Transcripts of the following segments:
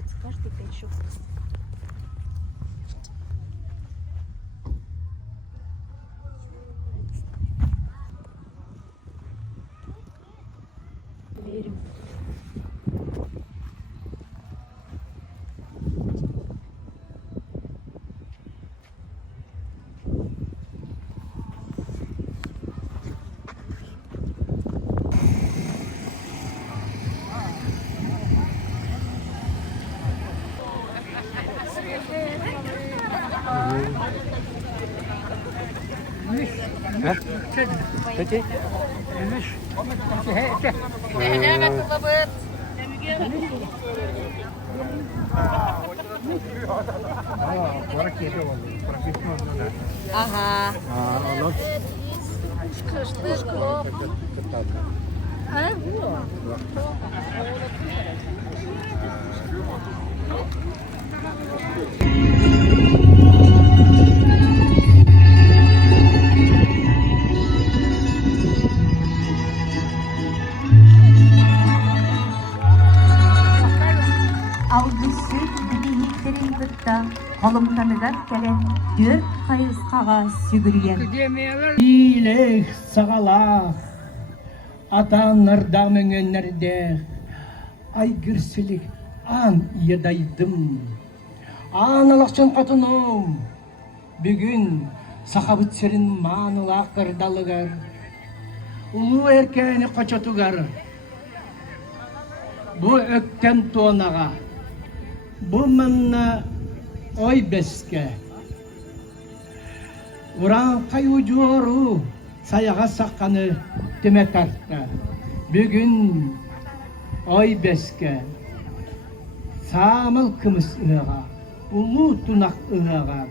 находится каждые 5 штук. Верим. Peki. Ага. Olur. Algısı bilihiklerin gıtta, kolumtanıdan gelen dört kayıskağa sügürgen. İlek sağalak, atanlardan önlerde, aygırsilik an yedaydım. Analakçın katınım, bugün sahabıt serin manılak kırdalıgar, ulu erkeğini kaçatıgar. Bu ökten tuğanağa, bu manna oy beske. Uran kayucuoru sayağa sakkanı tüme tartta. Bugün oy beske. Samıl kımız ığa, ulu tunak ığa.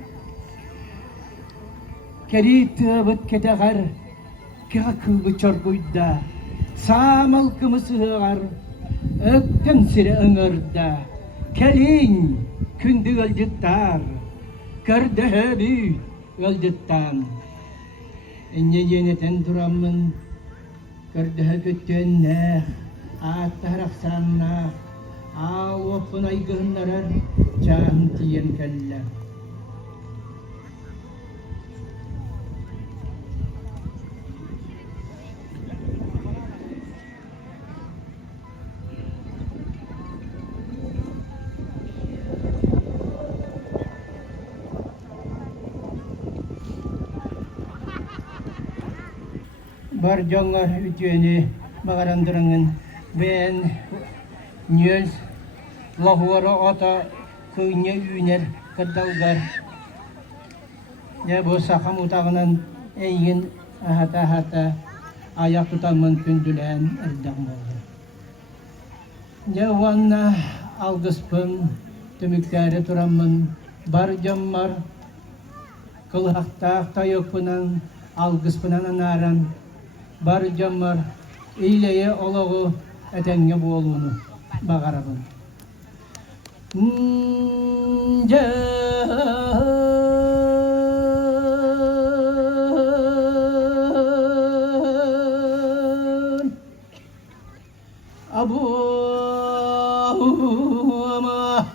Keri tığıbıt keteğer, kakıgı çorguyda. Samıl kımız ığa, ökten sire ıngırda. Kelin kündü öldüttar, kördehöbü öldüttan. Enne yeneten duramın, kördehö küttüenne, ağattarak sanna, ağ opun aygınlarar, çağın tiyen kelle. Barjonga ütüeni magarandıranın ben nyöl lahuara ata köyne üner kadalgar ya bu sakam utağının engin hata ayak tutamın kündülen erdam oldu. Ya vanna algıspın tümükleri turamın barjamar kılhakta tayokunan algıspınan anaran barjamar eyleye olağı etenge bolunu bagarabın. Abu ama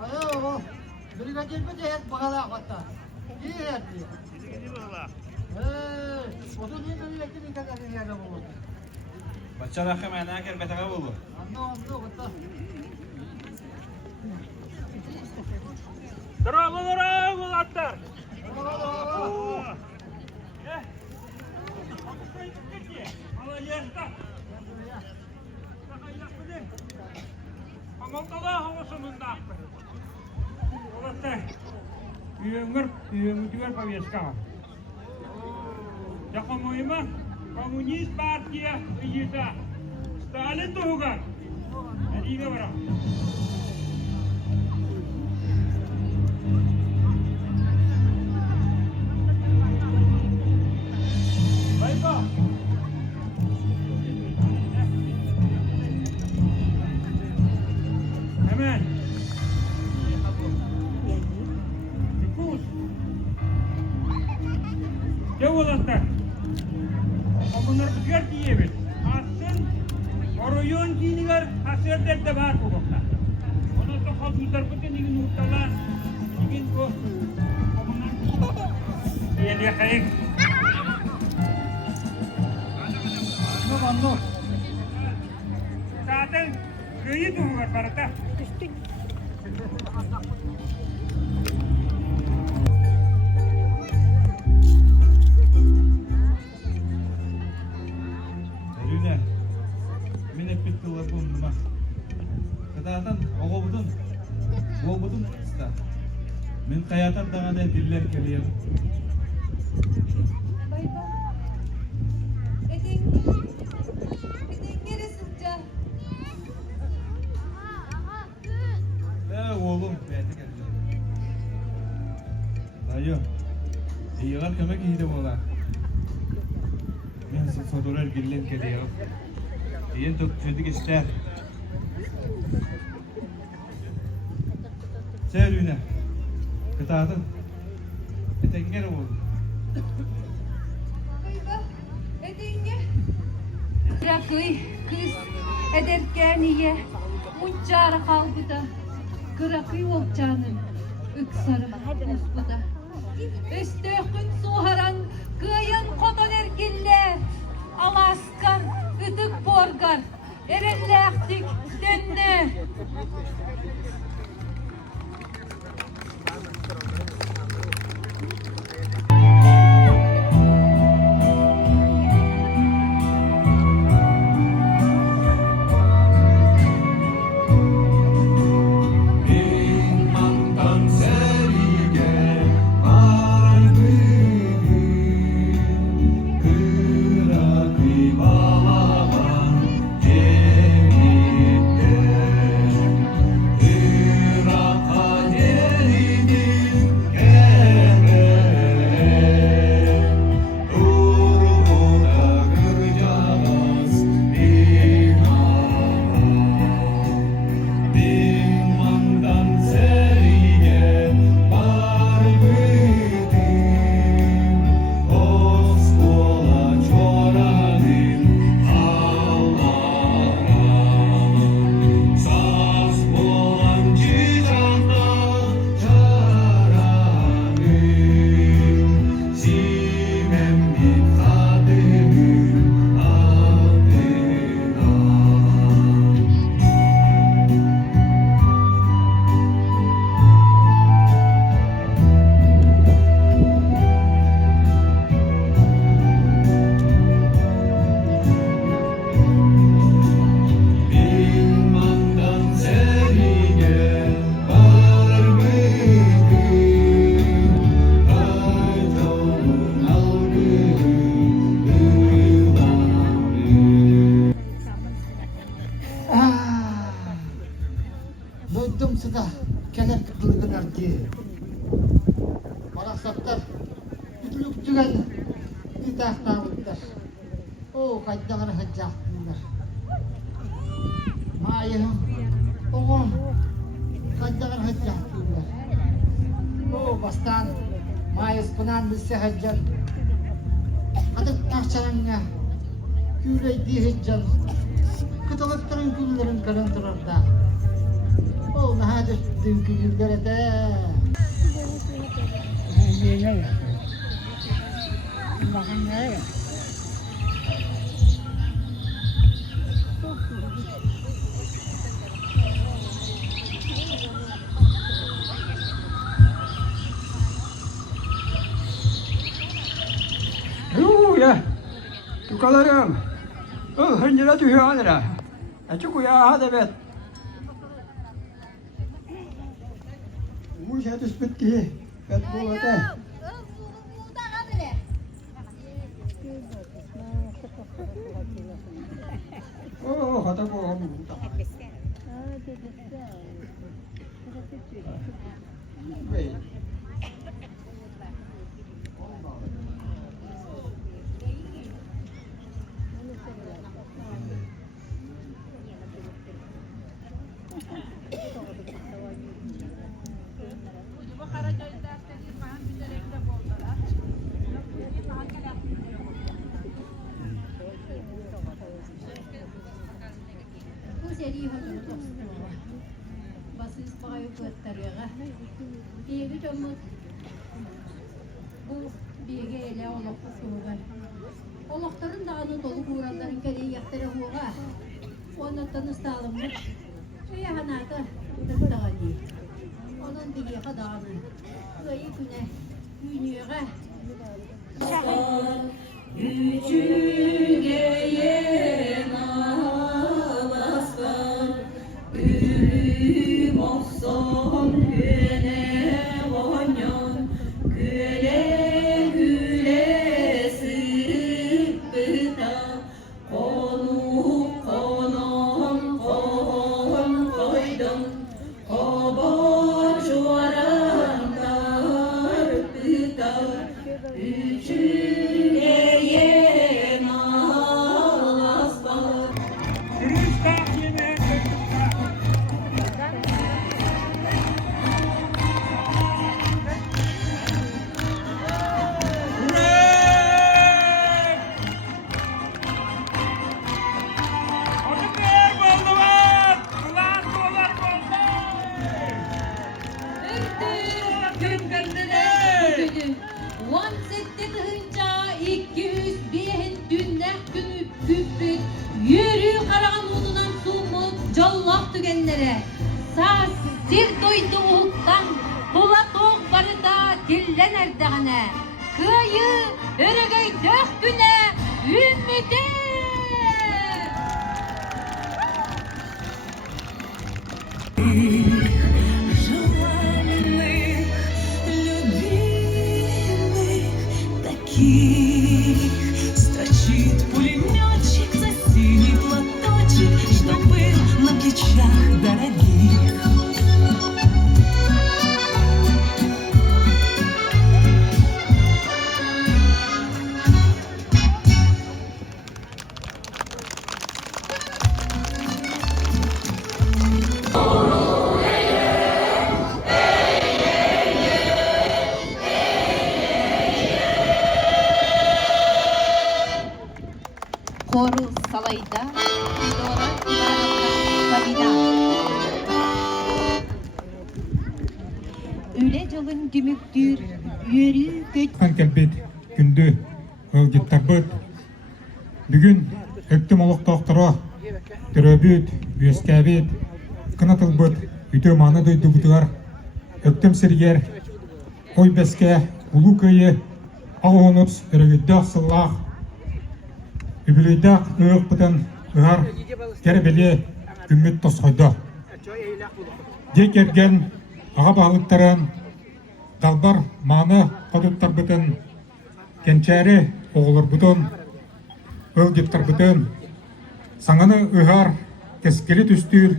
Ayo, beri kajian pun dia bahala kata. Iya dia. Ini bahala. Otur ni lagi ni kata dia ada bawa. Baca nak mana akan betapa bawa. Ando kata. Terang atar. Yungur, yungur juga paviaska. Jakomoima, Коммунист партия ыйыта. Сталин туган. Әдейге барам. Байка. Hemen. Nüfus. Ne olanlar? Bunlar bitiyor diyemez. Asın, oruyun diniler, asırdır da var bu bakta. Onu da halkızlar bütün ilgin muhtalar, ilgin bu. Bunlar yeni kayık. Anlo. Zaten köyü doğuyor barata. Erüne, min hep bitti olabım numa. Kadatan oğubudun, oğubudun ista. Min kayatan dağına diller geliyor. Bayba. Edin. Edin geresince. Oğlum, beğendi geldi. Dayı, iyiler kömek iyiydi oğlan. Ben size fotoğraf gillen geliyor. İyin topçuyduk ister. Söylüğüne. Kıtadın. Etenger oğlum. Bayba. Edinge. Rakıy kız ederkeniye muncara kalbıda kırakıy olcanın üksarı usbuda. Östökün suharan kıyın kodon erkiller alaskan üdük borgar erenlektik dönne. Duydum sıda. Keler kıtlığı erdi. Baraksattır. Bütülük tügen. Bir tahta bittir. O kaydağını hıccahtınlar. Mayım. Oğum. Kaydağını hıccahtınlar. O bastan. Mayıs kunan bilse hıccan. Adık tahçaranga. Küyleydi hıccan. Kıtalıkların güllerin kırıntırırda. O nahadır dünkü yüllere de. Ya, tukalarım. Hıncıra tühü anıra. Açık uya hadi bet. Bu şey düz bitti. Bet bu öte. hata ko ang Wait. Bu seri hanım dostum. Basız bağı gösteriyor. İyi bir umut. Bu bilgi ele olakta soğuğa. Olakların dağını dolu kuğraların gereği yaktırı hoğa. Ondan sağlamış. Şöyle hanada tıktağı değil. Onun bilgi dağını. Köyü güne günüğe. Üçügeyen ağlastan, ürüm olsan güne vanyan, güle güle sırpıta, konu konan kon koydum, kobar şuaran karpıta, üçügeyen ağlastan. Kırıştak yemeğe Yürü karagan udunan sumut jollak tügenlere. Saz sir doydu uğuttan, tola toğ barıda dillen erdağına. Kıyı öregey dök güne ümmide. Желанных, любимых, таких строчит пулеметчик за синий платочек, что был на плечах дорогих. Хору салайда, идора победа. Üle jalın dümüktür, yürü göç. Келбет күндү ылгыттарбыт бүгүн өктүм олоктокторо төрөбүт үөскәбит кынатылбыт үтө маны дойдубутугар өктөм сиргер ой беске улуу кыйы агонупс өрөгүддак сыллаах үбүлүйдак ыыкпытын ыар керебели күммүт тосхойдо же керген ага баалыктарын Dalbar mağını koduttar bütün, kençeri oğulur bütün, ılgıttar bütün, sanını ıhar, keskeli tüstür,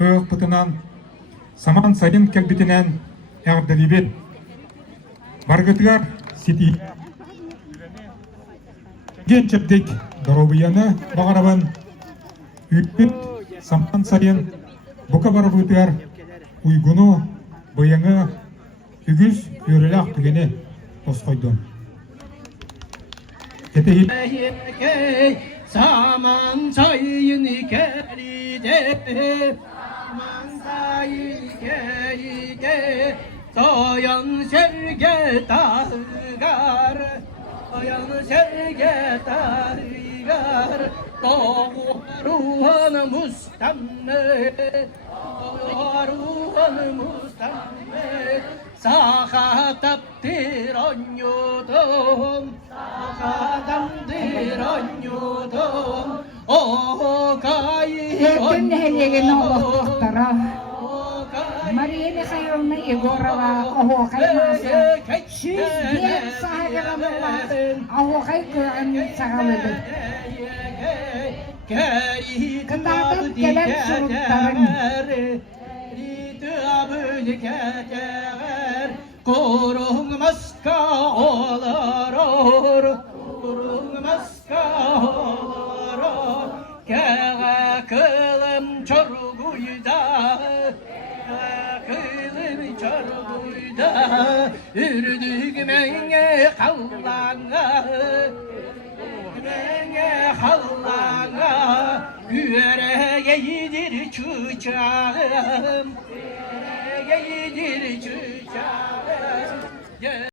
ığık bütünan, saman sayın kelbitinen yağdalibet. Bargıtıgar siti. Gençepdik, dorobiyanı bağırabın, ütbüt, saman sayın, buka bargıtıgar, uygunu, bıyıngı, Ügüz yörelak tügeni toskoydum. Ketehit. Saman sayın keride, saman sayın keride, soyan serge targar, soyan serge targar, doğruhan mustamme, doğruhan mustamme. Sahataptir onyudum, sahatamtir onyudum, o kayı onyudum, o kayı Мария Михайловна Егорова, Ахохай Маса, Шүз бен сағырымылар, Ахохай көғін сағалыды. Кындадып келіп сұруттарын. Korunmaska olar, korunmaska olar. Kağa kılım çorguyda, kılım çorguyda. Ürdük menge kallanga, menge kallanga. Güvere yedir çuçağım, yedir çuçağım.